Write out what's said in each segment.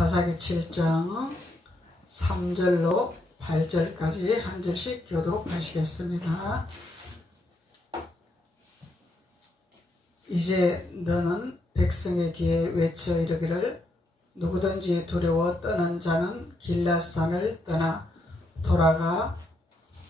사사기 7장 3절로 8절까지 한 절씩 교독하시겠습니다. 이제 너는 백성의 귀에 외쳐 이르기를 누구든지 두려워 떠는 자는 길앗산을 떠나 돌아가라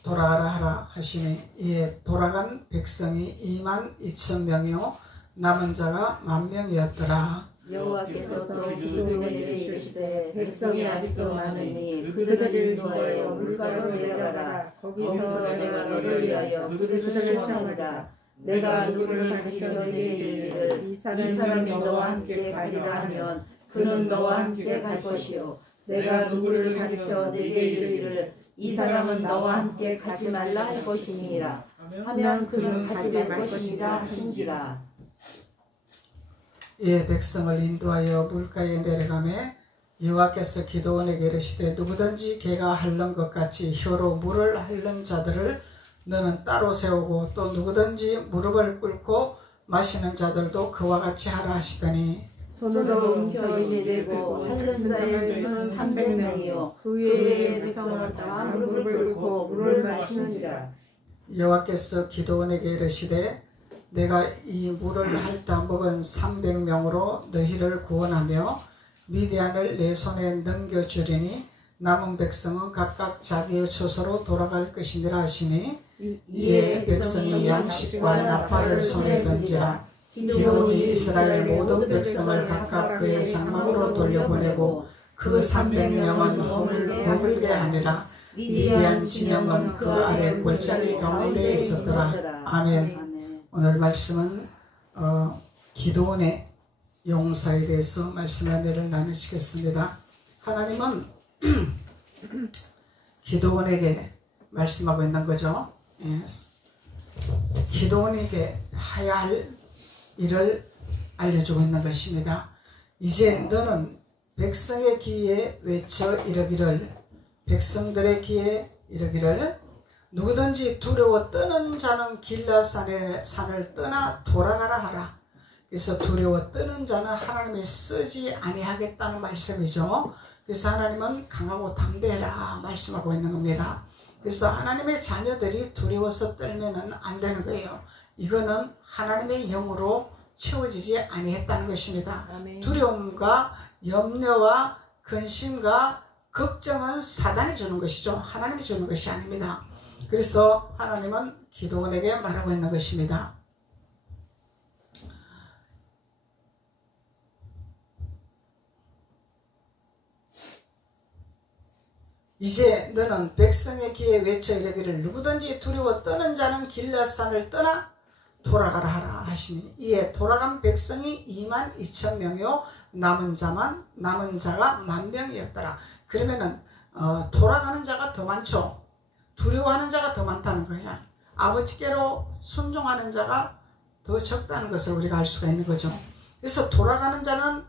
하라 하시니 이에 돌아간 백성이 22,000명이요 남은 자가 10,000명이었더라. 여호와께서 기드온에게 이르시되 백성이 아직도 많으니 그들을 인도하여 물가로 내려가라. 거기서 내가 너를 위하여 물을 심으리라. 내가 누구를 가리켜 너에게 이르기를 이 사람이 너와 함께 가리라 하면 그는 너와 함께 갈 것이요 내가 누구를 가리켜 내게 이르기를 이 사람은 너와 함께 가지 말라 할 것이니라 하면 그는 가지 말 것이니라 하신지라. 이에 백성을 인도하여 물가에 내려가매 여호와께서 기드온에게 이르시되 누구든지 개가 핥는 것 같이 혀로 물을 핥는 자들을 너는 따로 세우고 또 누구든지 무릎을 꿇고 마시는 자들도 그와 같이 하라 하시더니 손으로 움켜 입에 대고 핥는 자의 수는 300명이요 그 외에 백성은 다 무릎을 꿇고 물을 마시는지라. 여호와께서 기드온에게 이르시되 내가 이 물을 핥아 먹은 300명으로 너희를 구원하며 미디안을 내 손에 넘겨주리니 남은 백성은 각각 자기의 처소로 돌아갈 것이니라 하시니 이에 백성이 양식과 나팔을 손에 던지라. 기드온이 이스라엘 모든 백성을 각각 그의 장막으로 돌려보내고 그 300명은 허물게 하니라. 미디안 진영은 그 아래 골짜기 가운데에 있었더라. 아멘. 오늘 말씀은 기드온의 용사에 대해서 말씀의 은혜를 나누시겠습니다. 하나님은 기드온에게 말씀하고 있는 거죠. 기드온에게 해야 할 일을 알려주고 있는 것입니다. 이제 너는 백성의 귀에 외쳐 이르기를 백성들의 귀에 이르기를 누구든지 두려워 떠는 자는 길앗산의 산을 떠나 돌아가라 하라. 그래서 두려워 떠는 자는 하나님이 쓰지 아니하겠다는 말씀이죠. 그래서 하나님은 강하고 담대해라 말씀하고 있는 겁니다. 그래서 하나님의 자녀들이 두려워서 떨면은 안 되는 거예요. 이거는 하나님의 영으로 채워지지 아니했다는 것입니다. 아멘. 두려움과 염려와 근심과 걱정은 사단이 주는 것이죠. 하나님이 주는 것이 아닙니다. 그래서 하나님은 기드온에게 말하고 있는 것입니다. 이제 너는 백성의 귀에 외쳐 이르기를 누구든지 두려워 떠는 자는 길앗산을 떠나 돌아가라 하라 하시니 이에 돌아간 백성이 22,000명이요 남은 자가 10,000명이었더라. 그러면은 돌아가는 자가 더 많죠. 두려워하는 자가 더 많다는 거야. 아버지께로 순종하는 자가 더 적다는 것을 우리가 알 수가 있는 거죠. 그래서 돌아가는 자는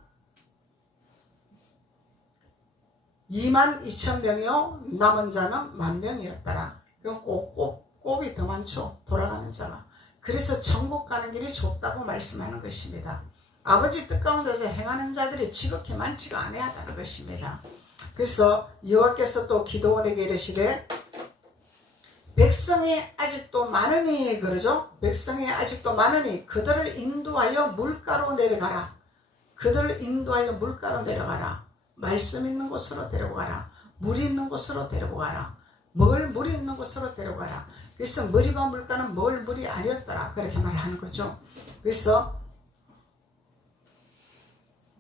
22,000명이요 남은 자는 10,000명이었더라. 그럼 곱이 더 많죠. 돌아가는 자가. 그래서 천국 가는 길이 좁다고 말씀하는 것입니다. 아버지 뜻 가운데서 행하는 자들이 지극히 많지가 아니하다는 것입니다. 그래서 여호와께서 또 기드온에게 이르시되 백성이 아직도 많으니 그러죠. 백성이 아직도 많으니 그들을 인도하여 물가로 내려가라. 그들을 인도하여 물가로 내려가라. 말씀 있는 곳으로 데리고 가라. 물이 있는 곳으로 데리고 가라. 먹을 물이 있는 곳으로 데리고 가라. 그래서 머리와 물가는 먹을 물이 아니었더라. 그렇게 말하는 거죠. 그래서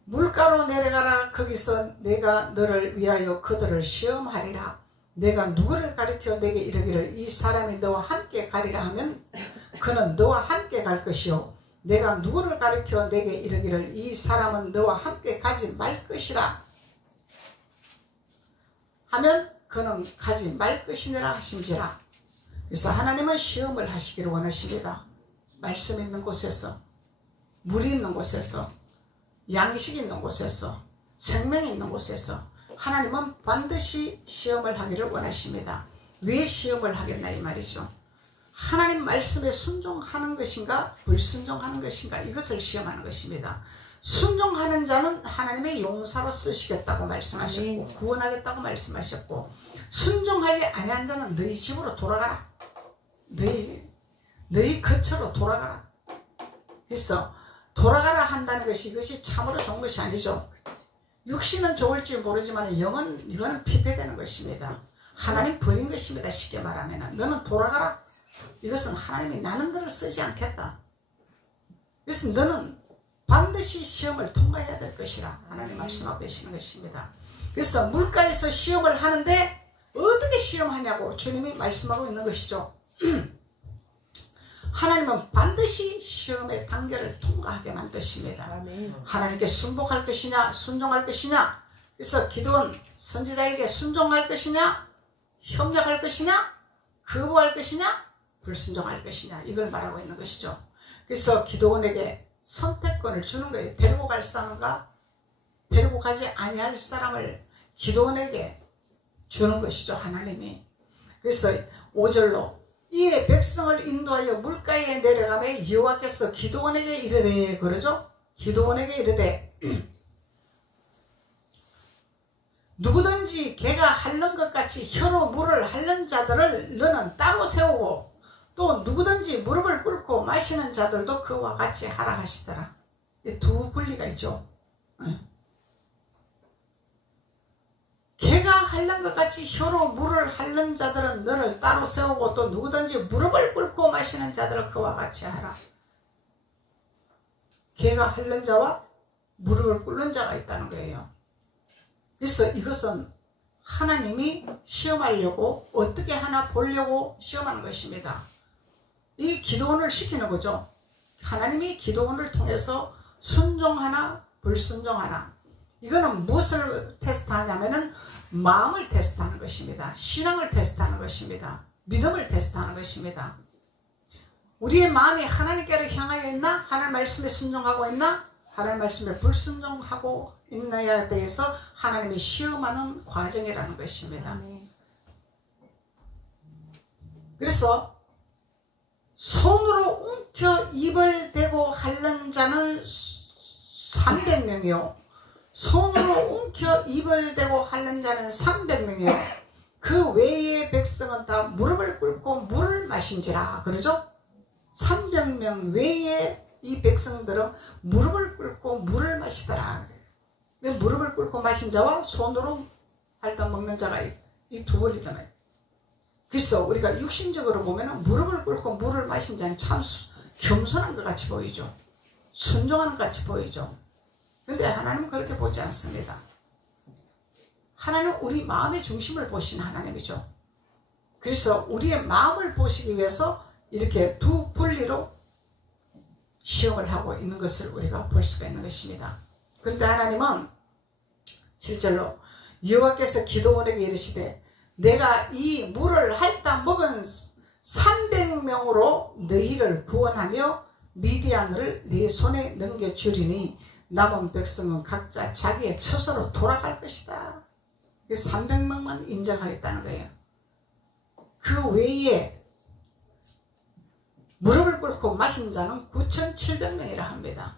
물가로 내려가라. 거기서 내가 너를 위하여 그들을 시험하리라. 내가 누구를 가리켜 내게 이르기를 이 사람이 너와 함께 가리라 하면 그는 너와 함께 갈 것이요 내가 누구를 가리켜 내게 이르기를 이 사람은 너와 함께 가지 말 것이라 하면 그는 가지 말 것이니라 하신지라. 그래서 하나님은 시험을 하시기를 원하십니다. 말씀 있는 곳에서, 물이 있는 곳에서, 양식 있는 곳에서, 생명이 있는 곳에서 하나님은 반드시 시험을 하기를 원하십니다. 왜 시험을 하겠나 이 말이죠. 하나님 말씀에 순종하는 것인가 불순종하는 것인가 이것을 시험하는 것입니다. 순종하는 자는 하나님의 용사로 쓰시겠다고 말씀하셨고 아멘. 구원하겠다고 말씀하셨고 순종하지 아니한 자는 너희 집으로 돌아가라. 너희 거처로 돌아가라. 그래서 돌아가라 한다는 것이 이것이 참으로 좋은 것이 아니죠. 육신은 좋을지 모르지만 이거는 피폐되는 것입니다. 하나님 버린 것입니다. 쉽게 말하면 너는 돌아가라. 이것은 하나님이 나는 너를 쓰지 않겠다. 그래서 너는 반드시 시험을 통과해야 될 것이라 하나님 말씀하고 계시는 것입니다. 그래서 물가에서 시험을 하는데 어떻게 시험하냐고 주님이 말씀하고 있는 것이죠. 하나님은 반드시 시험의 단계를 통과하게 만드십니다. 아멘. 하나님께 순복할 것이냐 순종할 것이냐. 그래서 기도원 선지자에게 순종할 것이냐 협력할 것이냐 거부할 것이냐 불순종할 것이냐 이걸 말하고 있는 것이죠. 그래서 기도원에게 선택권을 주는 거예요. 데리고 갈 사람과 데리고 가지 아니할 사람을 기도원에게 주는 것이죠. 하나님이. 그래서 5절로 이에 백성을 인도하여 물가에 내려가매 여호와께서 기도원에게 이르되 그러죠. 기도원에게 이르되 누구든지 개가 핥는 것 같이 혀로 물을 핥는 자들을 너는 따로 세우고 또 누구든지 무릎을 꿇고 마시는 자들도 그와 같이 하라 하시더라. 두 분리가 있죠. 개가 핥는 것 같이 혀로 물을 핥는 자들은 너를 따로 세우고 또 누구든지 무릎을 꿇고 마시는 자들은 그와 같이 하라. 개가 핥는 자와 무릎을 꿇는 자가 있다는 거예요. 그래서 이것은 하나님이 시험하려고 어떻게 하나 보려고 시험하는 것입니다. 이 기도원을 시키는 거죠. 하나님이 기도원을 통해서 순종하나 불순종하나. 이거는 무엇을 테스트하냐면은 마음을 테스트하는 것입니다. 신앙을 테스트하는 것입니다. 믿음을 테스트하는 것입니다. 우리의 마음이 하나님께로 향하여 있나? 하나님 말씀에 순종하고 있나? 하나님 말씀에 불순종하고 있나에 대해서 하나님이 시험하는 과정이라는 것입니다. 그래서 손으로 움켜 입을 대고 핥는 자는 300명이요. 손으로 움켜 입을 대고 핥는 자는 300명이요. 그 외의 백성은 다 무릎을 꿇고 물을 마신지라. 그러죠? 300명 외에 이 백성들은 무릎을 꿇고 물을 마시더라. 무릎을 꿇고 마신 자와 손으로 핥아 먹는 자가 이 두 분이잖아요. 그래서 우리가 육신적으로 보면 무릎을 꿇고 물을 마신 자는 참 겸손한 것 같이 보이죠. 순종하는 것 같이 보이죠. 근데 하나님은 그렇게 보지 않습니다. 하나님은 우리 마음의 중심을 보시는 하나님이죠. 그래서 우리의 마음을 보시기 위해서 이렇게 두 분리로 시험을 하고 있는 것을 우리가 볼 수가 있는 것입니다. 그런데 하나님은 7절로 여호와께서 기도원에게 이르시되 내가 이 물을 핥아 먹은 300명으로 너희를 구원하며 미디안을 네 손에 넘겨주리니 남은 백성은 각자 자기의 처소로 돌아갈 것이다. 300명만 인정하겠다는 거예요. 그 외에 무릎을 꿇고 마신 자는 9,700명이라 합니다.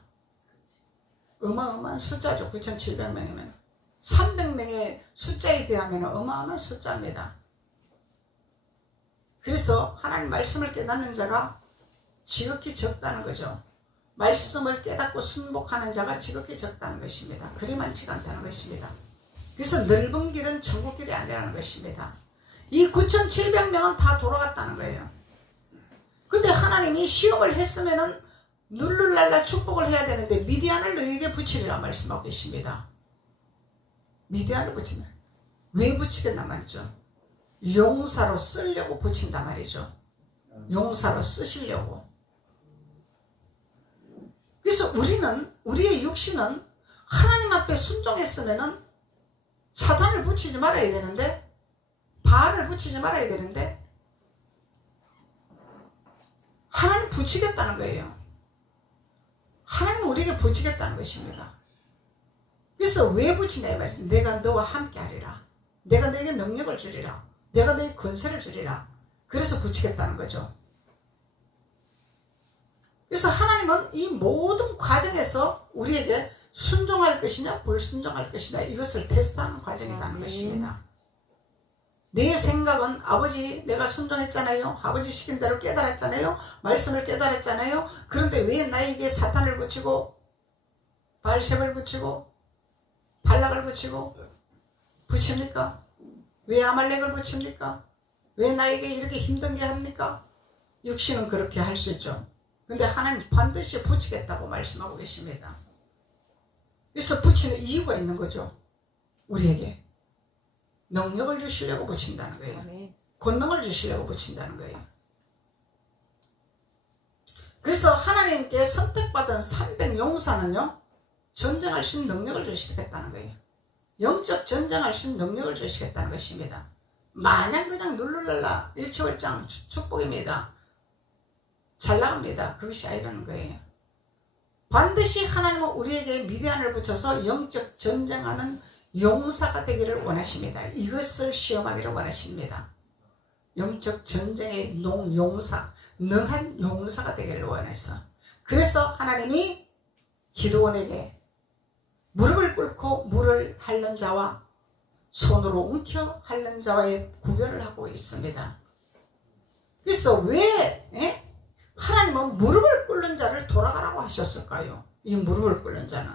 어마어마한 숫자죠. 9,700명이면 300명의 숫자에 비하면 어마어마한 숫자입니다. 그래서 하나님 말씀을 깨닫는 자가 지극히 적다는 거죠. 말씀을 깨닫고 순복하는 자가 지극히 적다는 것입니다. 그리 많지가 않다는 것입니다. 그래서 넓은 길은 천국길이 아니라는 것입니다. 이 9,700명은 다 돌아갔다는 거예요. 근데 하나님이 시험을 했으면은 룰루랄라 축복을 해야 되는데 미디안을 너희에게 붙이리라 말씀하고 계십니다. 미디안을 붙이면 왜 붙이겠단 말이죠? 용사로 쓰려고 붙인단 말이죠. 용사로 쓰시려고. 그래서 우리의 육신은 하나님 앞에 순종했으면은 사단을 붙이지 말아야 되는데, 바알을 붙이지 말아야 되는데 하나님 붙이겠다는 거예요. 하나님은 우리에게 붙이겠다는 것입니다. 그래서 왜 붙이냐 이 말이죠. 내가 너와 함께 하리라. 내가 너에게 능력을 주리라. 내가 너에게 권세를 주리라. 그래서 붙이겠다는 거죠. 그래서 하나님은 이 모든 과정에서 우리에게 순종할 것이냐 불순종할 것이냐 이것을 테스트하는 과정이라는 것입니다. 내 생각은 아버지 내가 순종했잖아요. 아버지 시킨 대로 깨달았잖아요. 말씀을 깨달았잖아요. 그런데 왜 나에게 사탄을 붙이고 바알셈을 붙이고 발락을 붙이고 붙입니까? 왜 아말렉을 붙입니까? 왜 나에게 이렇게 힘든게 합니까? 육신은 그렇게 할 수 있죠. 근데 하나님 반드시 붙이겠다고 말씀하고 계십니다. 그래서 붙이는 이유가 있는 거죠. 우리에게 능력을 주시려고 붙인다는 거예요. 권능을 주시려고 붙인다는 거예요. 그래서 하나님께 선택받은 300용사는요 전쟁할 수 있는 능력을 주시겠다는 거예요. 영적 전쟁할 수 있는 능력을 주시겠다는 것입니다. 마냥 그냥 룰루랄라 일치월장 축복입니다. 잘 나갑니다. 그것이 아니라는 거예요. 반드시 하나님은 우리에게 미디안을 붙여서 영적 전쟁하는 용사가 되기를 원하십니다. 이것을 시험하기를 원하십니다. 영적 전쟁의 용사, 능한 용사가 되기를 원해서. 그래서 하나님이 기드온에게 무릎을 꿇고 물을 핥는 자와 손으로 움켜 핥는 자와의 구별을 하고 있습니다. 그래서 왜 하나님은 무릎을 꿇는 자를 돌아가라고 하셨을까요? 이 무릎을 꿇는 자는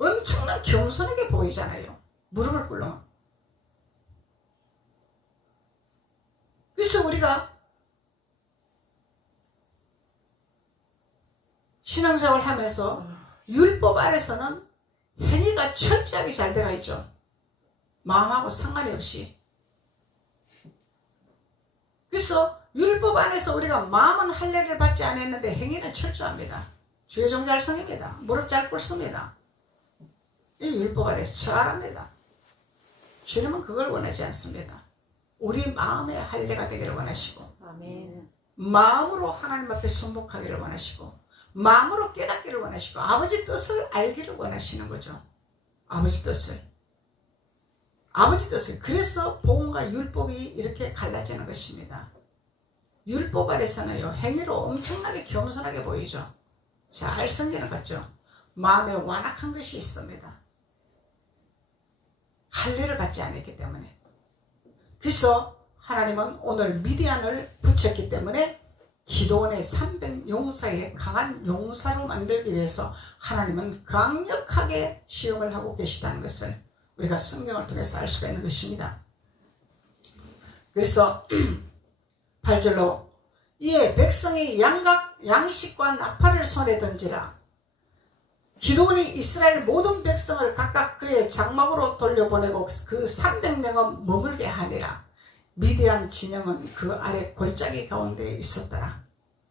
엄청난 겸손하게 보이잖아요. 무릎을 꿇으면. 그래서 우리가 신앙생활 하면서 율법 아래서는 행위가 철저하게 잘 되어 있죠. 마음하고 상관이 없이. 그래서 율법 안에서 우리가 마음은 할례를 받지 않았는데 행위는 철저합니다. 주의 종잘성입니다. 무릎 잘 꿇습니다. 이 율법 아래서 잘합니다. 주님은 그걸 원하지 않습니다. 우리 마음의 할례가 되기를 원하시고 아멘. 마음으로 하나님 앞에 순복하기를 원하시고 마음으로 깨닫기를 원하시고 아버지 뜻을 알기를 원하시는 거죠. 아버지 뜻을. 그래서 복음과 율법이 이렇게 갈라지는 것입니다. 율법 아래서는요 행위로 엄청나게 겸손하게 보이죠. 잘 섬기는 것 같죠. 마음에 완악한 것이 있습니다. 할례를 받지 않았기 때문에. 그래서 하나님은 오늘 미디안을 붙였기 때문에 기드온의 300용사의 강한 용사로 만들기 위해서 하나님은 강력하게 시험을 하고 계시다는 것을 우리가 성경을 통해서 알 수가 있는 것입니다. 그래서 8절로 이에 백성이 양식과 나팔을 손에 던지라. 기드온이 이스라엘 모든 백성을 각각 그의 장막으로 돌려보내고 그 300명은 머물게 하니라. 미디안 진영은 그 아래 골짜기 가운데 있었더라.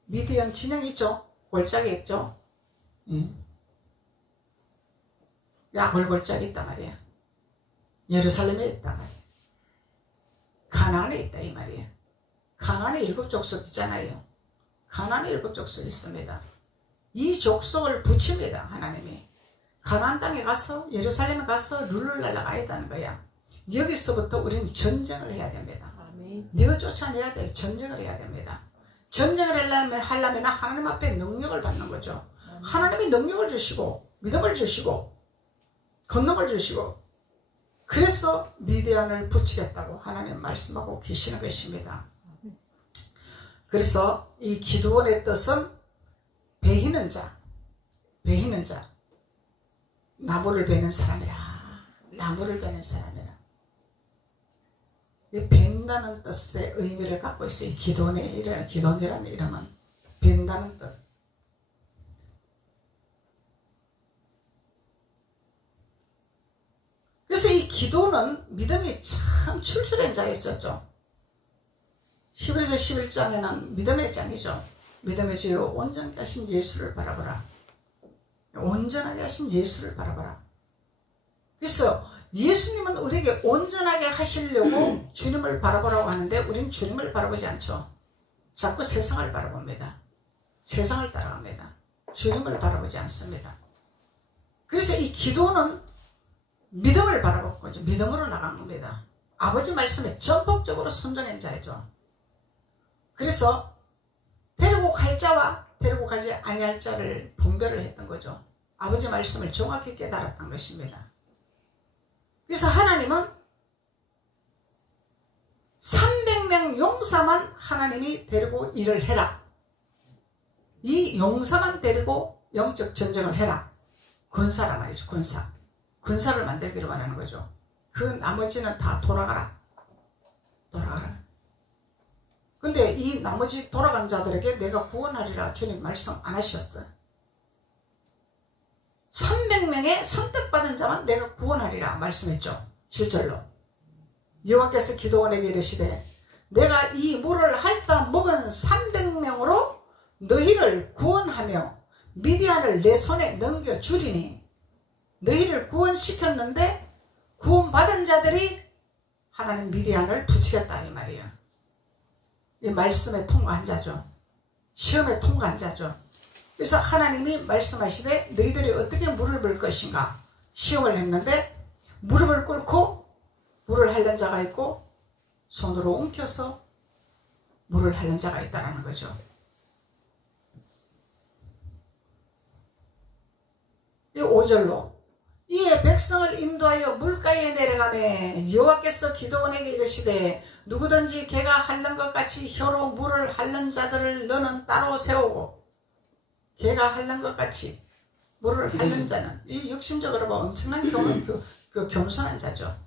미디안 진영 있죠? 골짜기 있죠? 야골 골짜기 있단 말이야. 예루살렘에 있단 말이야. 가나안에 있다 이 말이야. 가나안에 7족속 있잖아요. 가나안에 7족속 있습니다. 이 족속을 붙입니다. 하나님이. 가나안 땅에 가서 예루살렘에 가서 룰루랄라가 아니다는 거야. 여기서부터 우리는 전쟁을 해야 됩니다. 네가 쫓아내야 될 전쟁을 해야 됩니다. 전쟁을 하려면 하나님 앞에 능력을 받는 거죠. 하나님이 능력을 주시고 믿음을 주시고 권능을 주시고 그래서 미디안을 붙이겠다고 하나님 말씀하고 계시는 것입니다. 그래서 이 기드온의 뜻은 베이는 자, 나무를 베는 사람이라. 나무를 베는 사람이라. 이 벤다는 뜻의 의미를 갖고 있어요. 기드온이라는 이름은 벤다는 뜻. 그래서 이 기드온은 믿음이 참 출출한 자였었죠. 히브리서 11장에는 믿음의 장이죠. 믿음의 주여 온전하게 하신 예수를 바라보라. 온전하게 하신 예수를 바라보라. 그래서 예수님은 우리에게 온전하게 하시려고 주님을 바라보라고 하는데 우리는 주님을 바라보지 않죠. 자꾸 세상을 바라봅니다. 세상을 따라갑니다. 주님을 바라보지 않습니다. 그래서 이 기도는 믿음을 바라본 거죠. 믿음으로 나간 겁니다. 아버지 말씀에 전폭적으로 순종한 자이죠. 그래서 데리고 갈 자와 데리고 가지 아니할 자를 분별을 했던 거죠. 아버지 말씀을 정확히 깨달았던 것입니다. 그래서 하나님은 300명 용사만 하나님이 데리고 일을 해라. 이 용사만 데리고 영적 전쟁을 해라. 군사란 말이죠. 군사. 군사를 만들기로 말하는 거죠. 그 나머지는 다 돌아가라. 돌아가라. 근데 이 나머지 돌아간 자들에게 내가 구원하리라 주님 말씀 안 하셨어요. 300명의 선택받은 자만 내가 구원하리라 말씀했죠. 7절로. 여호와께서 기드온에게 이르시되 내가 이 물을 핥아 먹은 300명으로 너희를 구원하며 미디안을 내 손에 넘겨주리니 너희를 구원시켰는데 구원받은 자들이 하나님 미디안을 부치겠다 이 말이에요. 이 말씀에 통과한 자죠. 시험에 통과한 자죠. 그래서 하나님이 말씀하시되 너희들이 어떻게 물을 볼 것인가 시험을 했는데 무릎을 꿇고 물을 핥는 자가 있고 손으로 옮겨서 물을 핥는 자가 있다는 거죠. 이 5절로 이에 백성을 인도하여 물가에 내려가매 여호와께서 기드온에게 이르시되 누구든지 개가 핥는 것 같이 혀로 물을 핥는 자들을 너는 따로 세우고 개가 핥는 것 같이 물을 핥는 자는 이 육신적으로 보면 엄청난 겸손한 자죠.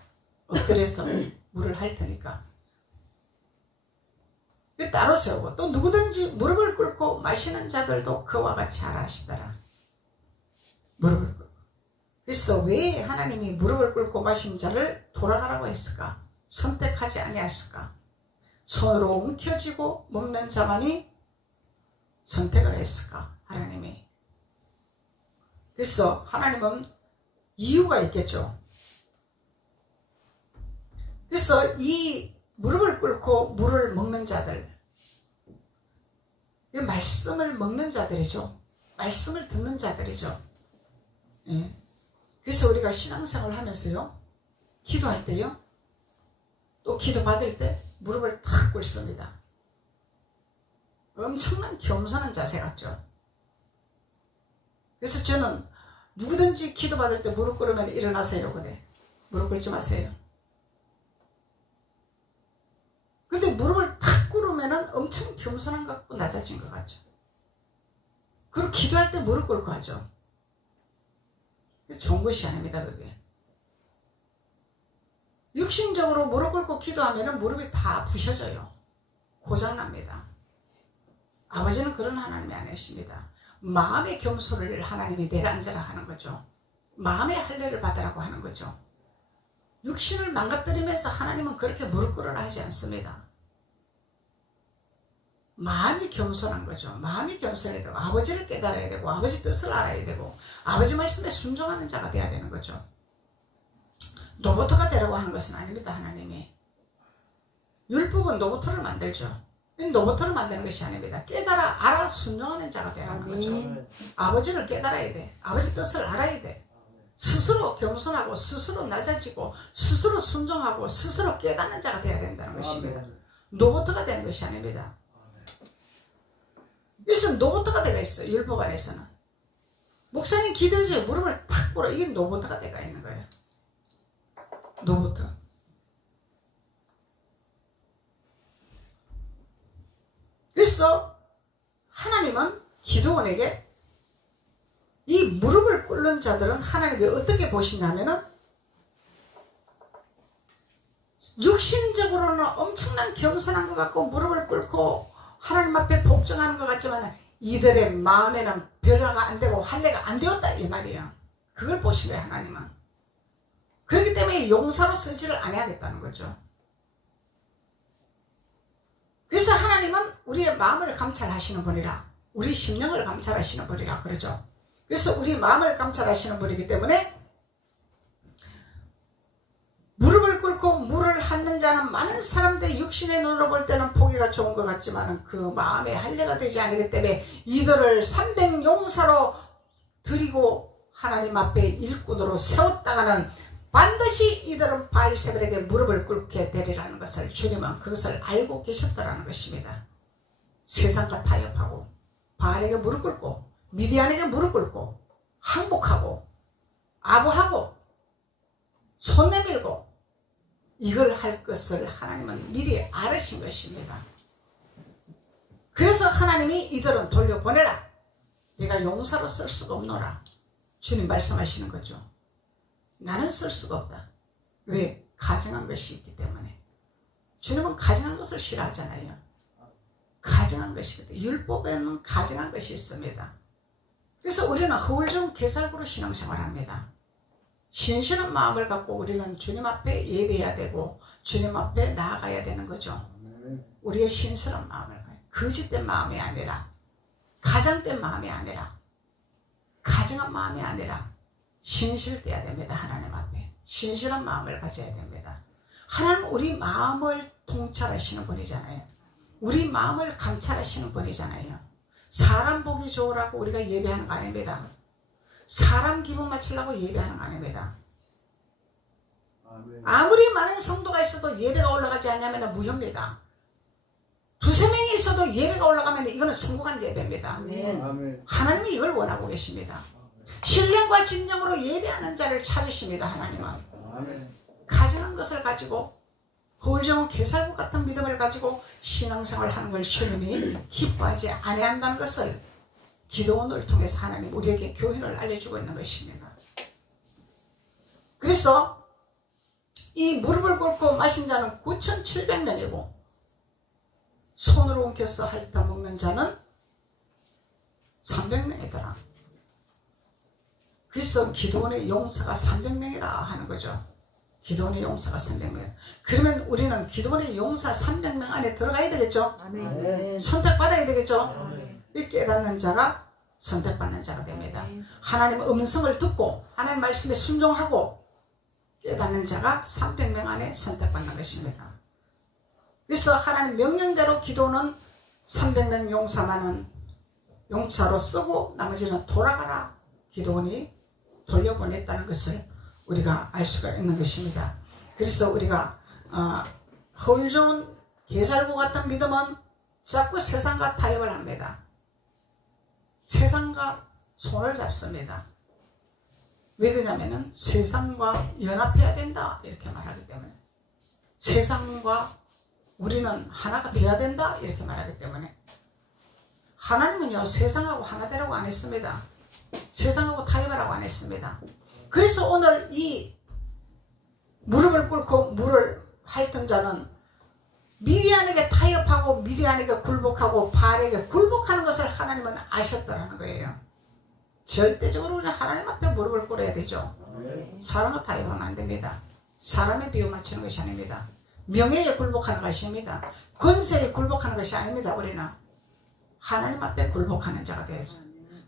엎드려서 물을 핥으니까 따로 세우고 또 누구든지 무릎을 꿇고 마시는 자들도 그와 같이 하라 하시더라. 무릎을 꿇고. 그래서 왜 하나님이 무릎을 꿇고 마신 자를 돌아가라고 했을까? 선택하지 아니했을까? 손으로 움켜쥐고 먹는 자만이 선택을 했을까? 하나님이. 그래서 하나님은 이유가 있겠죠. 그래서 이 무릎을 꿇고 물을 먹는 자들, 이 말씀을 먹는 자들이죠. 말씀을 듣는 자들이죠. 예. 그래서 우리가 신앙생활을 하면서요, 기도할 때요, 또 기도 받을 때 무릎을 탁 꿇습니다. 엄청난 겸손한 자세 같죠. 그래서 저는 누구든지 기도 받을 때 무릎 꿇으면 일어나세요 그래. 무릎 꿇지 마세요. 근데 무릎을 탁 꿇으면 엄청 겸손한 것 같고 낮아진 것 같죠. 그리고 기도할 때 무릎 꿇고 하죠. 좋은 것이 아닙니다. 그게 육신적으로 무릎 꿇고 기도하면 무릎이 다 부셔져요. 고장납니다. 아버지는 그런 하나님이 아니십니다. 마음의 겸손을 하나님이 내려앉으라 하는 거죠. 마음의 할례를 받으라고 하는 거죠. 육신을 망가뜨리면서 하나님은 그렇게 무릎 꿇으라 하지 않습니다. 마음이 겸손한 거죠. 마음이 겸손해야 되고 아버지를 깨달아야 되고 아버지 뜻을 알아야 되고 아버지 말씀에 순종하는 자가 되어야 되는 거죠. 노보토가 되라고 하는 것은 아닙니다. 하나님이 율법은 노보토를 만들죠. 노보토를 만드는 것이 아닙니다. 깨달아 알아 순종하는 자가 되라는 거죠. 아버지를 깨달아야 돼. 아버지 뜻을 알아야 돼. 스스로 겸손하고 스스로 낮아지고 스스로 순종하고 스스로 깨닫는 자가 되어야 된다는 것입니다. 노보토가 되는 것이 아닙니다. 그래서 노보토가 되어 있어요. 율법 안에서는. 목사님 기도해줘요. 무릎을 탁 꿇어. 이게 노보토가 되어 있는 거예요. 노보토. 그래서 하나님은 기드온에게 이 무릎을 꿇는 자들은 하나님이 어떻게 보시냐면은 육신적으로는 엄청난 겸손한 것 같고 무릎을 꿇고 하나님 앞에 복종하는 것 같지만 이들의 마음에는 변화가 안 되고 할례가 안 되었다 이 말이에요. 그걸 보신 거예요. 하나님은. 그렇기 때문에 용사로 쓰지를 않아야겠다는 거죠. 그래서 하나님은 우리의 마음을 감찰하시는 분이라, 우리 심령을 감찰하시는 분이라 그러죠. 그래서 우리 마음을 감찰하시는 분이기 때문에 무릎을 꿇고 물을 핥는 자는 많은 사람들의 육신의 눈으로 볼 때는 보기가 좋은 것 같지만 그 마음에 할례가 되지 않기 때문에 이들을 300용사로 드리고 하나님 앞에 일꾼으로 세웠다가는 반드시 이들은 바알세불에게 무릎을 꿇게 되리라는 것을 주님은 그것을 알고 계셨다라는 것입니다. 세상과 타협하고 바알에게 무릎 꿇고 미디안에게 무릎 꿇고 항복하고 아부하고 손 내밀고 이걸 할 것을 하나님은 미리 알으신 것입니다. 그래서 하나님이 이들은 돌려보내라. 내가 용사로 쓸 수가 없노라. 주님 말씀하시는 거죠. 나는 쓸 수가 없다. 왜? 가증한 것이 있기 때문에. 주님은 가증한 것을 싫어하잖아요. 가증한 것이거든요. 율법에는 가증한 것이 있습니다. 그래서 우리는 허울중 개살구로 신앙생활합니다. 신실한 마음을 갖고 우리는 주님 앞에 예배해야 되고 주님 앞에 나아가야 되는 거죠. 우리의 신실한 마음을 가요. 거짓된 마음이 아니라, 가장된 마음이 아니라, 가증한 마음이 아니라 신실돼야 됩니다. 하나님 앞에 신실한 마음을 가져야 됩니다. 하나님 우리 마음을 통찰하시는 분이잖아요. 우리 마음을 감찰하시는 분이잖아요. 사람 보기 좋으라고 우리가 예배하는 거 아닙니다. 사람 기분 맞추려고 예배하는 거 아닙니다. 아무리 많은 성도가 있어도 예배가 올라가지 않냐면 무효입니다. 두세 명이 있어도 예배가 올라가면 이거는 성공한 예배입니다. 아멘. 하나님이 이걸 원하고 계십니다. 신령과 진정으로 예배하는 자를 찾으십니다. 하나님은. 아멘. 가증한 것을 가지고 허울정은 개살구 같은 믿음을 가지고 신앙생활을 하는 걸 주님이 기뻐하지 아니한다는 것을 기도원을 통해서 하나님 우리에게 교훈을 알려주고 있는 것입니다. 그래서 이 무릎을 꿇고 마신 자는 9,700명이고 손으로 옮겨서 핥아 먹는 자는 300명이더라. 그래서 기도원의 용사가 300명이라 하는 거죠. 기도원의 용사가 300명. 그러면 우리는 기도원의 용사 300명 안에 들어가야 되겠죠? 아멘. 선택받아야 되겠죠? 아멘. 이 깨닫는 자가 선택받는 자가 됩니다. 하나님의 음성을 듣고 하나님 말씀에 순종하고 깨닫는 자가 300명 안에 선택받는 것입니다. 그래서 하나님 명령대로 기도는 300명 용사만은 용사로 쓰고 나머지는 돌아가라 기도원이 돌려보냈다는 것을 우리가 알 수가 있는 것입니다. 그래서 우리가 허울 좋은 개살구 같은 믿음은 자꾸 세상과 타협을 합니다. 세상과 손을 잡습니다. 왜 그러냐면은 세상과 연합해야 된다 이렇게 말하기 때문에, 세상과 우리는 하나가 돼야 된다 이렇게 말하기 때문에, 하나님은요 세상하고 하나 되라고 안 했습니다. 세상하고 타협하라고 안 했습니다. 그래서 오늘 이 무릎을 꿇고 물을 핥은 자는 미디안에게 타협하고 미디안에게 굴복하고 바알에게 굴복하는 것을 하나님은 아셨더라는 거예요. 절대적으로 우리는 하나님 앞에 무릎을 꿇어야 되죠. 사람과 타협하면 안 됩니다. 사람에 비유 맞추는 것이 아닙니다. 명예에 굴복하는 것이 아닙니다. 권세에 굴복하는 것이 아닙니다. 우리는 하나님 앞에 굴복하는 자가 되야죠.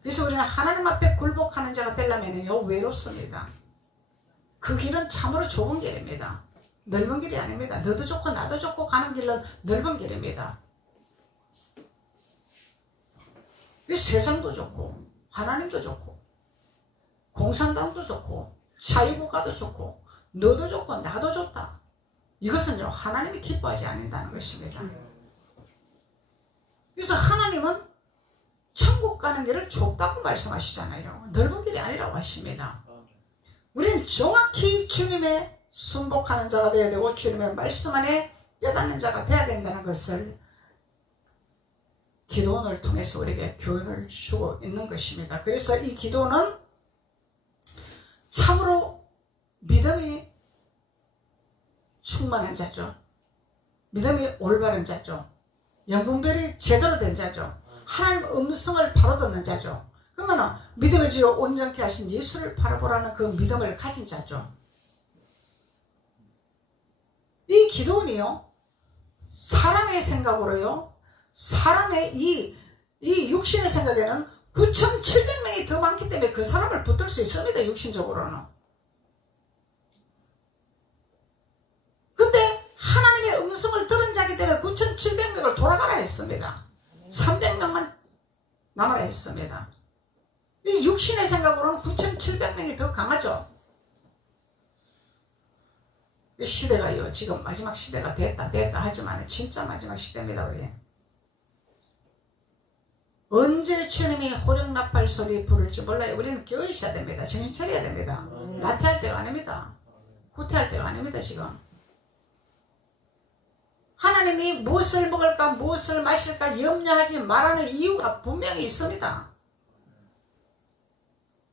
그래서 우리는 하나님 앞에 굴복하는 자가 되려면요 외롭습니다. 그 길은 참으로 좁은 길입니다. 넓은 길이 아닙니다. 너도 좋고 나도 좋고 가는 길은 넓은 길입니다. 세상도 좋고 하나님도 좋고 공산당도 좋고 자유국가도 좋고 너도 좋고 나도 좋다. 이것은요 하나님이 기뻐하지 않는다는 것입니다. 그래서 하나님은 천국 가는 길을 좁다고 말씀하시잖아요. 넓은 길이 아니라고 하십니다. 우리는 정확히 주님의 순복하는 자가 되어야 되고 주님의 말씀 안에 깨닫는 자가 되어야 된다는 것을 기도원을 통해서 우리에게 교훈을 주고 있는 것입니다. 그래서 이 기도는 참으로 믿음이 충만한 자죠. 믿음이 올바른 자죠. 영분별이 제대로 된 자죠. 하나님 음성을 바로 듣는 자죠. 그러면 믿음의 주요 온전케 하신 예수를 바라보라는 그 믿음을 가진 자죠. 이 기도원이요 사람의 생각으로요, 사람의 이 육신의 생각에는 9,700명이 더 많기 때문에 그 사람을 붙들 수 있습니다. 육신적으로는. 근데 하나님의 음성을 들은 자기 때문에 9,700명을 돌아가라 했습니다. 300명만 남아라 했습니다. 이 육신의 생각으로는 9,700명이 더 강하죠. 이 시대가요 지금 마지막 시대가 됐다 하지만 진짜 마지막 시대입니다. 우리 언제 주님이 호령나팔 소리 부를지 몰라요. 우리는 깨어 있어야 됩니다. 정신 차려야 됩니다. 나태할 때가 아닙니다. 후퇴할 때가 아닙니다. 지금 하나님이 무엇을 먹을까 무엇을 마실까 염려하지 말라는 이유가 분명히 있습니다.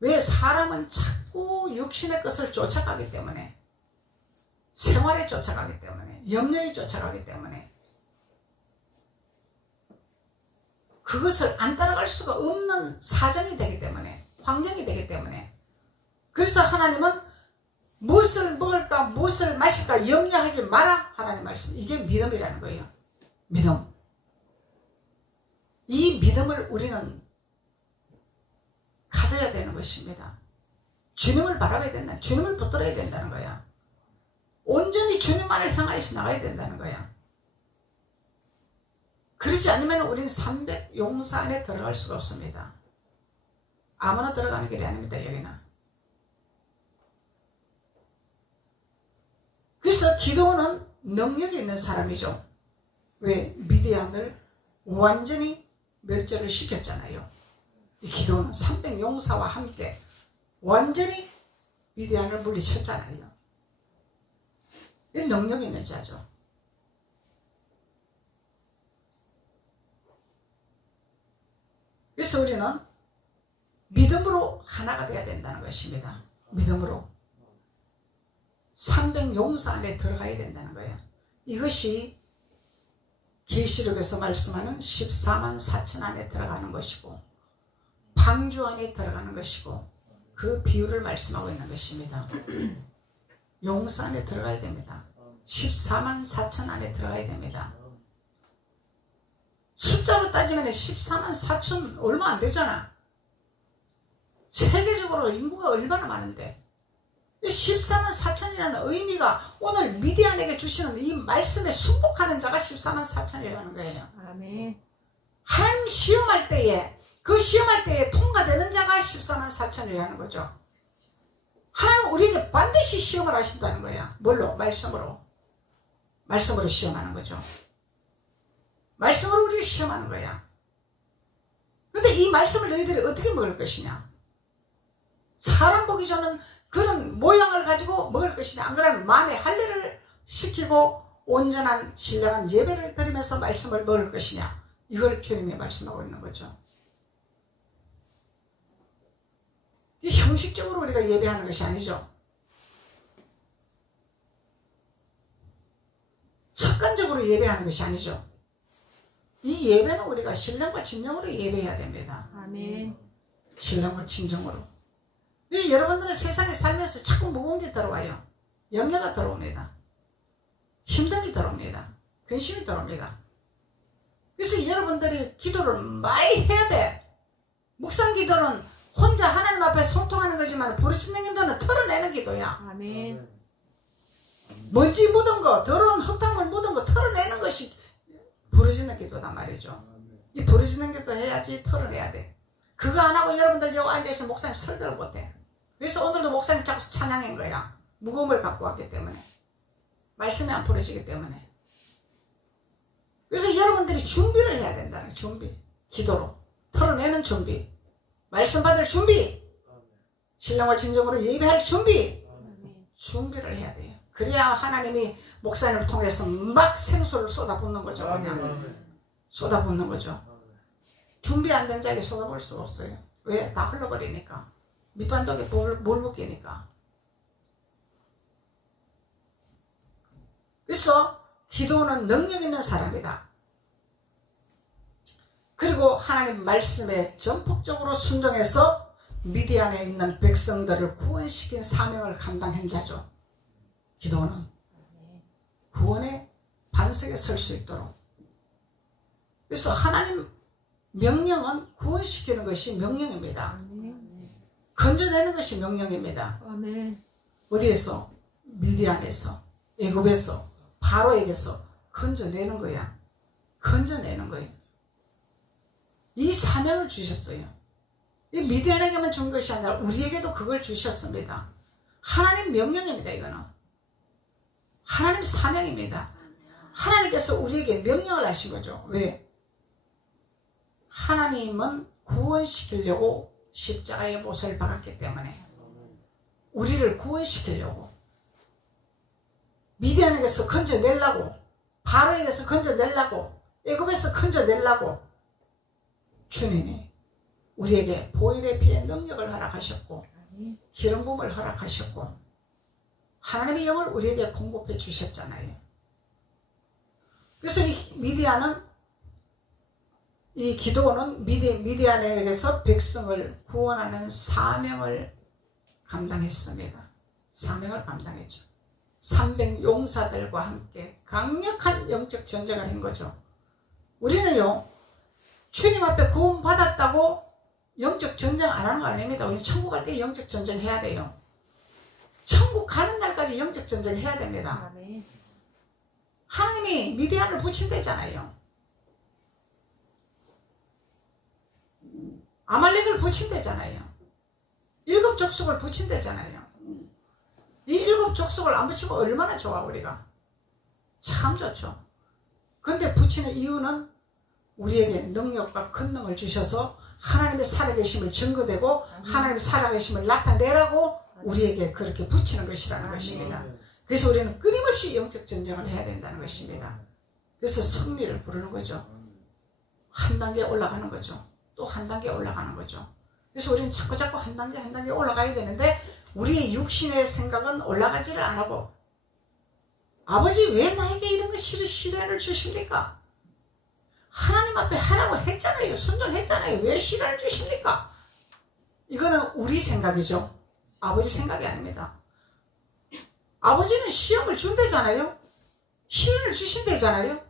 왜? 사람은 자꾸 육신의 것을 쫓아가기 때문에, 생활에 쫓아가기 때문에, 염려에 쫓아가기 때문에, 그것을 안 따라갈 수가 없는 사정이 되기 때문에, 환경이 되기 때문에, 그래서 하나님은 무엇을 먹을까 무엇을 마실까 염려하지 마라 하나님 말씀. 이게 믿음이라는 거예요. 믿음. 이 믿음을 우리는 가져야 되는 것입니다. 주님을 바라봐야 된다. 주님을 붙들어야 된다는 거야. 온전히 주님만을 향하여서 나가야 된다는 거야. 그렇지 않으면 우리는 300 용사 안에 들어갈 수가 없습니다. 아무나 들어가는 길이 아닙니다. 여기는. 그래서 기도는 능력이 있는 사람이죠. 왜? 미디안을 완전히 멸절을 시켰잖아요. 이 기도는 300 용사와 함께 완전히 미디안을 물리쳤잖아요. 이 능력이 있는 자죠. 그래서 우리는 믿음으로 하나가 되어야 된다는 것입니다. 믿음으로 300 용사 안에 들어가야 된다는 거예요. 이것이 계시록에서 말씀하는 14만 4천 안에 들어가는 것이고 방주 안에 들어가는 것이고 그 비유를 말씀하고 있는 것입니다. 용사 안에 들어가야 됩니다. 14만 4천 안에 들어가야 됩니다. 숫자로 따지면 14만 4천 얼마 안 되잖아. 세계적으로 인구가 얼마나 많은데 14만 4천이라는 의미가 오늘 미디안에게 주시는 이 말씀에 순복하는 자가 14만 4천이라는 거예요. 아멘. 하나님 시험할 때에 그 시험할 때에 통과되는 자가 14만 4천이라는 거죠. 하나님 우리에게 반드시 시험을 하신다는 거야. 뭘로? 말씀으로. 말씀으로 시험하는 거죠. 말씀으로 우리를 시험하는 거야. 근데 이 말씀을 너희들이 어떻게 먹을 것이냐? 사람 보기 전은 그런 모양을 가지고 먹을 것이냐? 안 그러면 마음에 할례를 시키고 온전한 신령한 예배를 드리면서 말씀을 먹을 것이냐? 이걸 주님이 말씀하고 있는 거죠. 이 형식적으로 우리가 예배하는 것이 아니죠. 습관적으로 예배하는 것이 아니죠. 이 예배는 우리가 신령과 진정으로 예배해야 됩니다. 아멘. 신령과 진정으로. 여러분들은 세상에 살면서 자꾸 무거운 게 들어와요. 염려가 들어옵니다. 힘듦이 들어옵니다. 근심이 들어옵니다. 그래서 여러분들이 기도를 많이 해야 돼. 묵상 기도는 혼자 하나님 앞에 소통하는 거지만 부르짖는 기도는 털어내는 기도야. 아멘. 먼지 묻은 거, 더러운 흙탕물 묻은 거 털어내는 것이 부르짖는 기도단 말이죠. 이 부르짖는 기도 해야지 털어내야 돼. 그거 안 하고 여러분들 여기 앉아있으면 목사님 설교를 못해. 그래서 오늘도 목사님 자꾸 찬양한 거야. 무거움을 갖고 왔기 때문에. 말씀이 안 풀어지기 때문에. 그래서 여러분들이 준비를 해야 된다는 거예요. 준비. 기도로. 털어내는 준비. 말씀 받을 준비. 신령과 진정으로 예배할 준비. 준비를 해야 돼요. 그래야 하나님이 목사님을 통해서 막 생수를 쏟아붓는 거죠. 그냥. 쏟아붓는 거죠. 준비 안 된 자에게 쏟아볼 수가 없어요. 왜? 다 흘러버리니까. 밑반독에 물 묻기니까. 그래서 기도는 능력 있는 사람이다. 그리고 하나님 말씀에 전폭적으로 순종해서 미디안에 있는 백성들을 구원시킨 사명을 감당한 자죠. 기도는 구원의 반석에 설 수 있도록. 그래서 하나님 명령은 구원시키는 것이 명령입니다. 건져내는 것이 명령입니다. 아멘. 어디에서? 미디안에서, 애굽에서, 바로에게서 건져내는 거야. 건져내는 거예요. 이 사명을 주셨어요. 이 미디안에게만 준 것이 아니라 우리에게도 그걸 주셨습니다. 하나님 명령입니다. 이거는 하나님 사명입니다. 하나님께서 우리에게 명령을 하신 거죠. 왜? 하나님은 구원시키려고 십자가의 못을 박았기 때문에 우리를 구원시키려고 미디안에게서 건져내려고 바로에게서 건져내려고 애굽에서 건져내려고 주님이 우리에게 보혈의 피의 능력을 허락하셨고 기름 부음을 허락하셨고 하나님의 영을 우리에게 공급해 주셨잖아요. 그래서 이 미디안은 이 기도는 미디안에게서 백성을 구원하는 사명을 감당했습니다. 사명을 감당했죠. 300용사들과 함께 강력한 영적 전쟁을 한 거죠. 우리는요 주님 앞에 구원받았다고 영적 전쟁 안 하는 거 아닙니다. 우리 천국 갈 때 영적 전쟁 해야 돼요. 천국 가는 날까지 영적 전쟁 해야 됩니다. 하나님이 미디안을 붙인대잖아요. 아말렉을 붙인대잖아요. 7 족속을 붙인대잖아요. 이 7 족속을 안 붙이면 얼마나 좋아 우리가. 참 좋죠. 근데 붙이는 이유는 우리에게 능력과 권능을 주셔서 하나님의 살아계심을 증거되고 하나님의 살아계심을 나타내라고 우리에게 그렇게 붙이는 것이라는 것입니다. 그래서 우리는 끊임없이 영적 전쟁을 해야 된다는 것입니다. 그래서 승리를 부르는 거죠. 한 단계 올라가는 거죠. 또 한 단계 올라가는 거죠. 그래서 우리는 자꾸 한 단계 올라가야 되는데 우리의 육신의 생각은 올라가지를 안 하고 아버지 왜 나에게 이런 시련을 주십니까? 하나님 앞에 하라고 했잖아요. 순종했잖아요. 왜 시련을 주십니까? 이거는 우리 생각이죠. 아버지 생각이 아닙니다. 아버지는 시험을 준대잖아요. 시련을 주신대잖아요.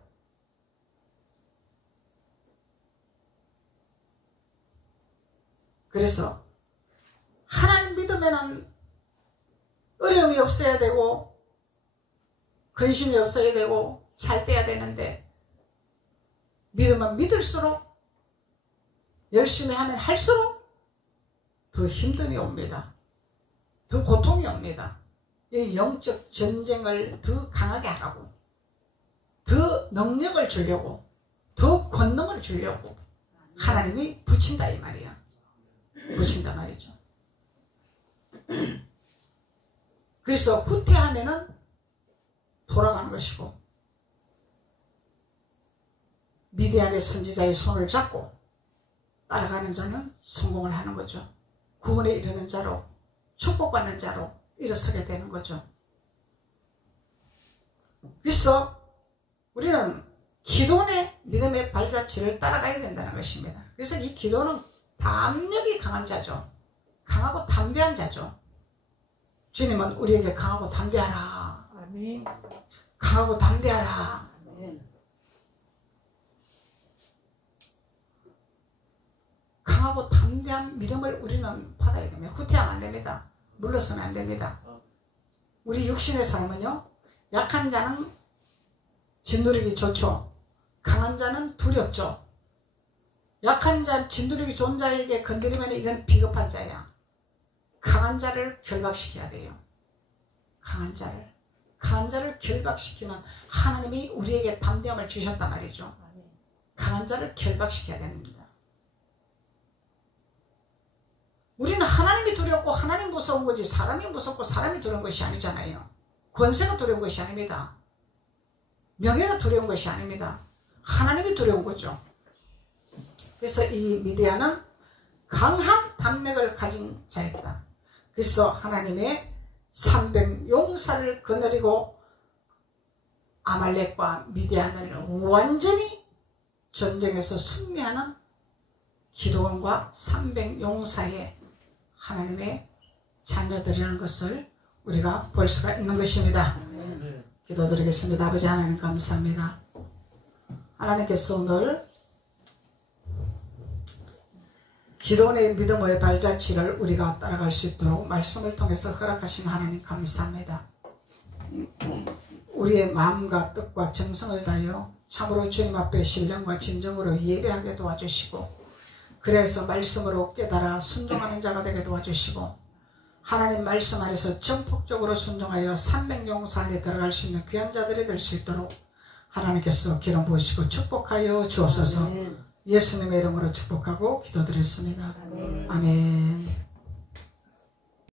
그래서 하나님 믿으면은 어려움이 없어야 되고 근심이 없어야 되고 잘 돼야 되는데 믿으면 믿을수록 열심히 하면 할수록 더 힘듦이 옵니다. 더 고통이 옵니다. 이 영적 전쟁을 더 강하게 하라고 더 능력을 주려고 더 권능을 주려고 하나님이 붙인다 이 말이야. 붙인다 말이죠. 그래서 후퇴하면은 돌아가는 것이고 미디안의 선지자의 손을 잡고 따라가는 자는 성공을 하는 거죠. 구원에 이르는 자로 축복받는 자로 일어서게 되는 거죠. 그래서 우리는 기도원의 믿음의 발자취를 따라가야 된다는 것입니다. 그래서 이 기도는 담력이 강한 자죠. 강하고 담대한 자죠. 주님은 우리에게 강하고 담대하라. 아멘. 강하고 담대하라. 아멘. 강하고 담대한 믿음을 우리는 받아야 됩니다. 후퇴하면 안 됩니다. 물러서면 안 됩니다. 우리 육신의 삶은요, 약한 자는 짓누르기 좋죠. 강한 자는 두렵죠. 약한 자, 짓누르기 좋은 자에게 건드리면 이건 비겁한 자야. 강한 자를 결박시켜야 돼요. 강한 자를 결박시키면 하나님이 우리에게 담대함을 주셨단 말이죠. 강한 자를 결박시켜야 됩니다. 우리는 하나님이 두렵고 하나님 무서운 거지 사람이 무섭고 사람이 두려운 것이 아니잖아요. 권세가 두려운 것이 아닙니다. 명예가 두려운 것이 아닙니다. 하나님이 두려운 거죠. 그래서 이 미디안은 강한 담력을 가진 자였다. 그래서 하나님의 300용사를 거느리고 아말렉과 미디안을 완전히 전쟁에서 승리하는 기도원과 300용사의 하나님의 자녀들이라는 것을 우리가 볼 수가 있는 것입니다. 기도드리겠습니다. 아버지 하나님 감사합니다. 하나님께서 오늘 기도원의 믿음의 발자취를 우리가 따라갈 수 있도록 말씀을 통해서 허락하신 하나님 감사합니다. 우리의 마음과 뜻과 정성을 다하여 참으로 주님 앞에 신령과 진정으로 예배하게 도와주시고 그래서 말씀으로 깨달아 순종하는 자가 되게 도와주시고 하나님 말씀 안에서 전폭적으로 순종하여 300용사 안에 들어갈 수 있는 귀한 자들이 될 수 있도록 하나님께서 기름 부으시고 축복하여 주옵소서. 예수님의 이름으로 축복하고 기도드렸습니다. 아멘.